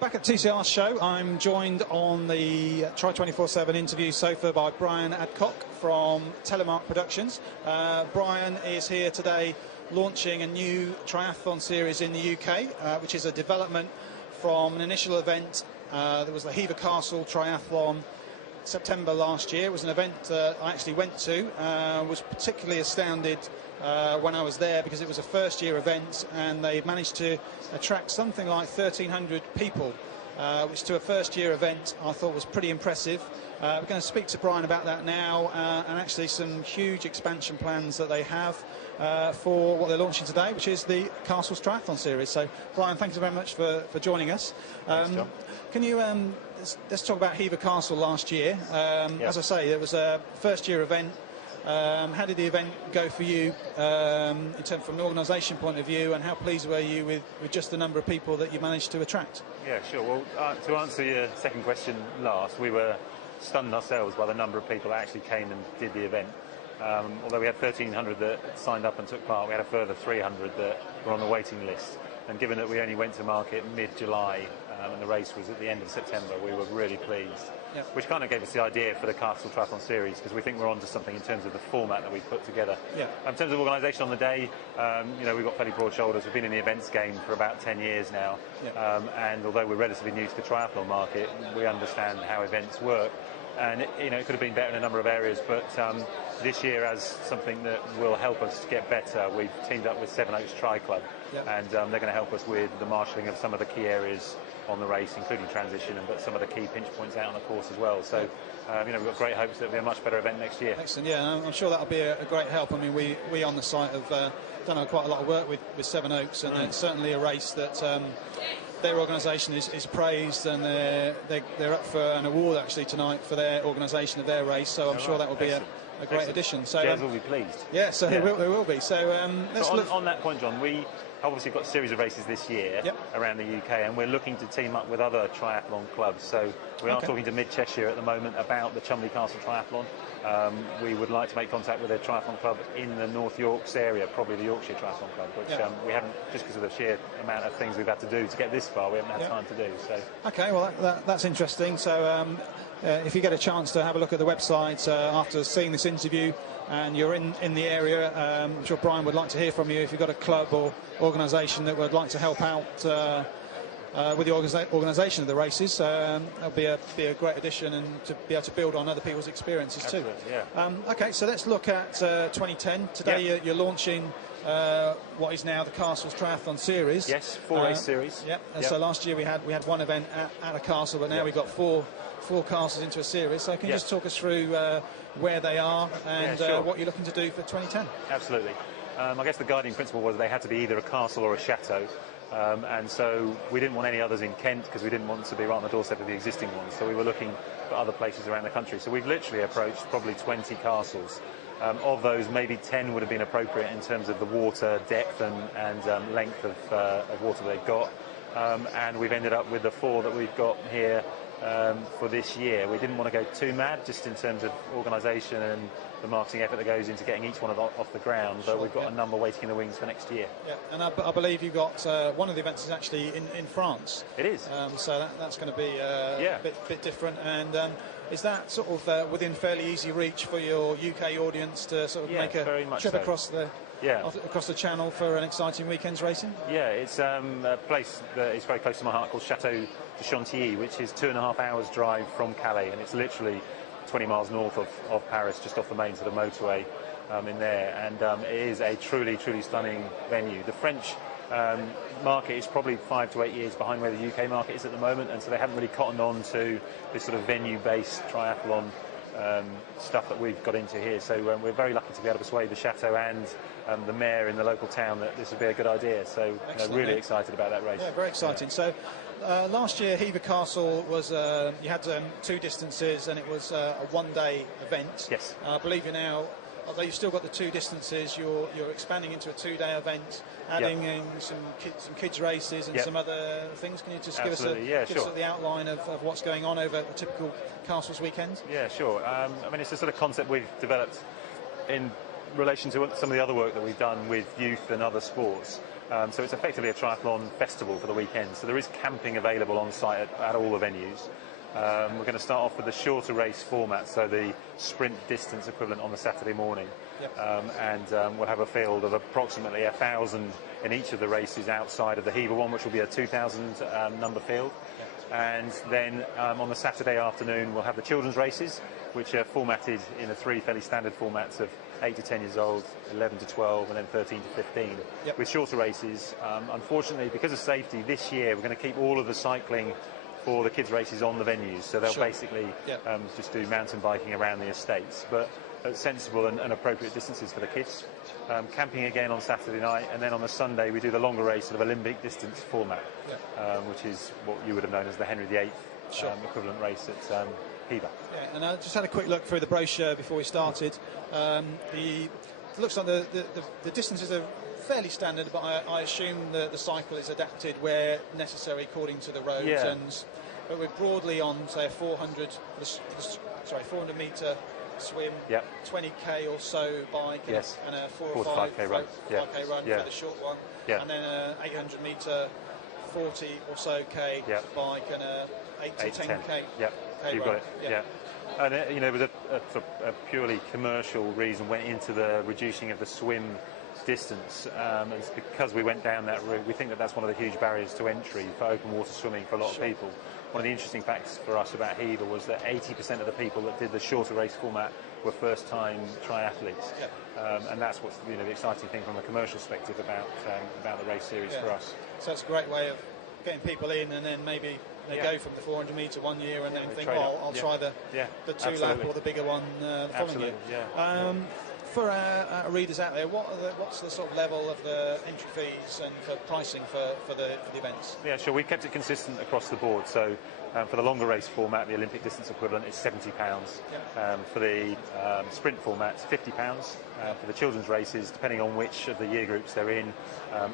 Back at TCR show, I'm joined on the Tri247 interview sofa by Brian Adcock from Telemark Productions. Brian is here today launching a new triathlon series in the UK, which is a development from an initial event. There was the Hever Castle Triathlon September last year. It was an event I actually went to. Was particularly astounded when I was there because it was a first-year event and they managed to attract something like 1,300 people, which to a first-year event I thought was pretty impressive. We're going to speak to Brian about that now and actually some huge expansion plans that they have for what they're launching today, which is the Castles Triathlon Series. So, Brian, thank you very much for joining us. Thanks, John. Can you let's talk about Hever Castle last year. As I say, it was a first-year event. How did the event go for you in terms from an organisation point of view, and how pleased were you with just the number of people that you managed to attract? Yeah, sure. Well, to answer your second question last, we were stunned ourselves by the number of people that actually came and did the event. Although we had 1,300 that signed up and took part, we had a further 300 that were on the waiting list. And given that we only went to market mid-July and the race was at the end of September, we were really pleased. Yep. Which kind of gave us the idea for the Castle Triathlon Series, because we think we're onto something in terms of the format that we've put together. Yep. In terms of organisation on the day, we've got fairly broad shoulders. We've been in the events game for about 10 years now. Yep. And although we're relatively new to the triathlon market, we understand how events work. And it could have been better in a number of areas, but this year, as something that will help us get better, we've teamed up with Seven Oaks Tri Club, yep. And they're going to help us with the marshalling of some of the key areas on the race, including transition, but some of the key pinch points out on the course as well. So, we've got great hopes that it'll be a much better event next year. Excellent, yeah, and I'm sure that'll be a great help. I mean, we on the site have done quite a lot of work with Seven Oaks, and it's certainly a race that their organisation is praised, and they're up for an award actually tonight for their organisation of their race. So I'm sure that will be a great addition. So Jez will be pleased. Yeah, so they will be. So on that point, John, we obviously got a series of races this year around the UK, and we're looking to team up with other triathlon clubs. So we are talking to Mid Cheshire at the moment about the Cholmondeley Castle Triathlon. We would like to make contact with a triathlon club in the North Yorks area, probably the Yorkshire Triathlon Club, which we haven't, just because of the sheer amount of things we've had to do to get this far, we haven't had time to do. So okay, well that's interesting. So if you get a chance to have a look at the website after seeing this interview, and you're in the area, I'm sure Brian would like to hear from you if you've got a club or organisation that would like to help out with the organisation of the races. That'll be a great addition, and to be able to build on other people's experiences too. Okay, so let's look at 2010. Today you're launching what is now the Castles Triathlon Series. Yes, 4-race series. So last year we had one event at a castle, but now we've got four castles into a series. So can you just talk us through where they are and what you're looking to do for 2010? Absolutely. I guess the guiding principle was they had to be either a castle or a chateau. And so we didn't want any others in Kent because we didn't want to be right on the doorstep of the existing ones. So we were looking for other places around the country. So we've literally approached probably 20 castles. Of those, maybe 10 would have been appropriate in terms of the water depth and length of water they've got. And we've ended up with the 4 that we've got here for this year. We didn't want to go too mad just in terms of organisation and the marketing effort that goes into getting each one off the ground, but we've got a number waiting in the wings for next year. Yeah, and I believe you've got one of the events is actually in France. It is. So that's going to be a bit different. And is that sort of within fairly easy reach for your UK audience to sort of make a trip across the channel for an exciting weekend's racing? Yeah, it's a place that is very close to my heart called Chateau de Chantilly, which is 2.5 hours drive from Calais, and it's literally 20 miles north of Paris, just off the main sort of motorway in there. And it is a truly stunning venue. The French market is probably 5 to 8 years behind where the UK market is at the moment, and so they haven't really cottoned on to this sort of venue-based triathlon stuff that we've got into here. So we're very lucky to be able to persuade the Chateau and the mayor in the local town that this would be a good idea. So really excited about that race. Yeah, very exciting. So last year Hever Castle was you had 2 distances, and it was a one-day event. Yes. I believe you're now, although you've still got the 2 distances, you're expanding into a 2-day event, adding in some kids races and some other things. Can you just give us the outline of what's going on over a typical Castles weekend? Yeah, sure. I mean, it's a sort of concept we've developed in relation to some of the other work that we've done with youth and other sports. So it's effectively a triathlon festival for the weekend. So there is camping available on site at all the venues. We're going to start off with the shorter race format, so the sprint distance equivalent on the Saturday morning. Yep. And we'll have a field of approximately 1,000 in each of the races outside of the Hever one, which will be a 2,000 number field. Yep. And then on the Saturday afternoon, we'll have the children's races, which are formatted in the three fairly standard formats of 8 to 10 years old, 11 to 12, and then 13 to 15. Yep. With shorter races, unfortunately, because of safety, this year we're going to keep all of the cycling for the kids' races on the venues, so they'll basically just do mountain biking around the estates, but at sensible and appropriate distances for the kids. Camping again on Saturday night, and then on the Sunday we do the longer race sort of Olympic distance format, which is what you would have known as the Henry VIII equivalent race at Hever. Yeah, and I just had a quick look through the brochure before we started. It looks like the distances are fairly standard, but I assume that the cycle is adapted where necessary according to the roads. But we're broadly on, say, a 400 metre swim, 20k or so bike, and a 4 or 5k run for the short one, and then a 800 metre 40 or so k bike and a 8 to 10k You've got it. And there was a purely commercial reason went into the reducing of the swim distance, and it's because we went down that route. We think that that's one of the huge barriers to entry for open water swimming for a lot of people. One of the interesting facts for us about Hever was that 80% of the people that did the shorter race format were first-time triathletes, and that's what's the exciting thing from a commercial perspective about the race series for us. So it's a great way of getting people in, and then maybe they go from the 400 metre one year and then think, I'll try the 2-lap or the bigger one the following year. For our readers out there, what's the sort of level of the entry fees and for pricing for the events? Yeah, sure. We've kept it consistent across the board. So for the longer race format, the Olympic distance equivalent is £70. For the sprint format, it's £50. For the children's races, depending on which of the year groups they're in,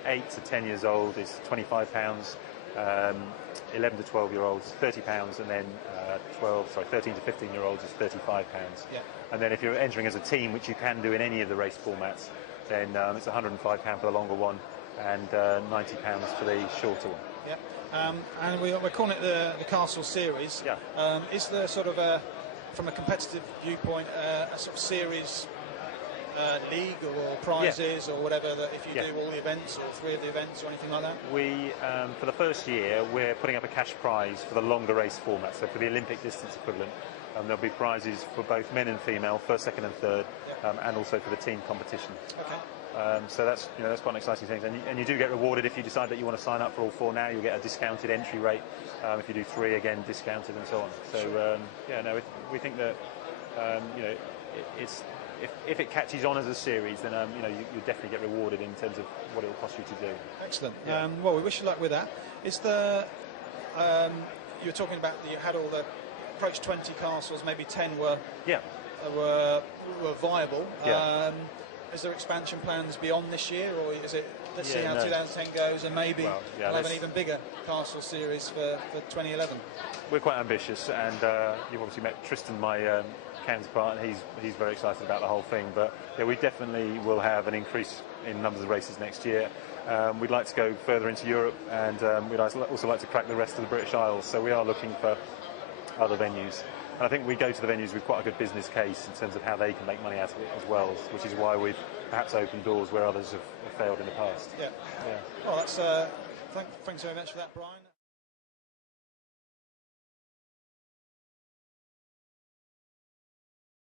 8 to 10 years old is £25. 11 to 12-year-olds is £30, and then 13 to 15-year-olds is £35. And then if you're entering as a team, which you can do in any of the race formats, then it's £105 for the longer one and £90 for the shorter one. And we're calling it the Castle Series. Is there sort of from a competitive viewpoint, a sort of series league or prizes or whatever, that if you do all the events or 3 of the events or anything like that? We, for the first year, we're putting up a cash prize for the longer race format, so for the Olympic distance equivalent. There'll be prizes for both men and female, first, second and third, and also for the team competition. So that's quite an exciting thing, and you do get rewarded if you decide that you want to sign up for all 4 now. You'll get a discounted entry rate. If you do 3, again discounted, and so on. So we think that it's if it catches on as a series, then you definitely get rewarded in terms of what it will cost you to do. Excellent. Well, we wish you luck with that. Is the you were talking about that you had all the approach 20 castles, maybe 10 were viable. Is there expansion plans beyond this year, or is it let's see how 2010 goes, and maybe we'll have an even bigger castle series for 2011? We're quite ambitious, and you've obviously met Tristan, my counterpart, and he's very excited about the whole thing. But we definitely will have an increase in numbers of races next year. We'd like to go further into Europe, and we'd also like to crack the rest of the British Isles. So we are looking for other venues. And I think we go to the venues with quite a good business case in terms of how they can make money out of it as well, which is why we've perhaps opened doors where others have failed in the past. Well, that's thanks very much for that, Brian.